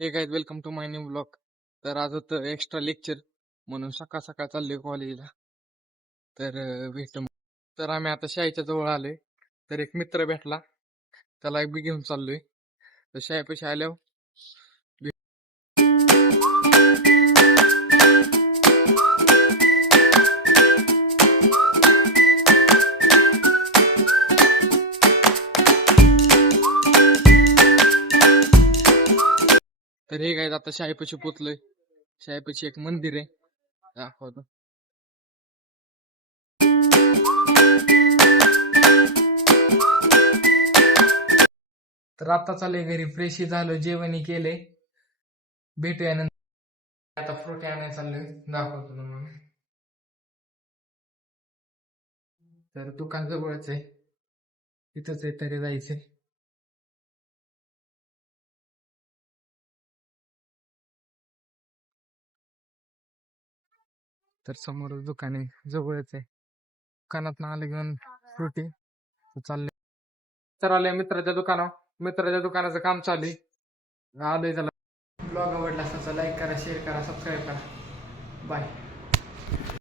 हे guys welcome to my new blog. तर आज होतं एक्स्ट्रा लेक्चर म्हणून सकाळ सकाळ चाललोय कॉलेजला. तर भेटू. तर आम्ही आता शाळेच्या जवळ आलोय. तर एक मित्र भेटला, त्याला बी घेऊन चाललोय. तर शाळेपाशी आल्यावर तर हे गाईज आता शाळेपाशी पोचलोय. शाळेपाशी एक मंदिर आहे, दाखवतो. तर आता चाललोय घरी, फ्रेश झालो, जेवण केले. भेटूया नंतर. आता फ्रूट आणायला चाललोय, दाखवतो तुम्हाला. तर दुकान जवळच आहे, तिथंच आहे, तरी जायचंय. तर समोरच दुकान आहे, जवळच आहे. दुकानात आलं घेऊन फ्रुटी चालले. तर आलोय मित्राच्या दुकानाचं काम चालू आहे. आलोय त्याला. ब्लॉग आवडला असेल तर लाईक करा, शेअर करा, सबस्क्राईब करा. बाय.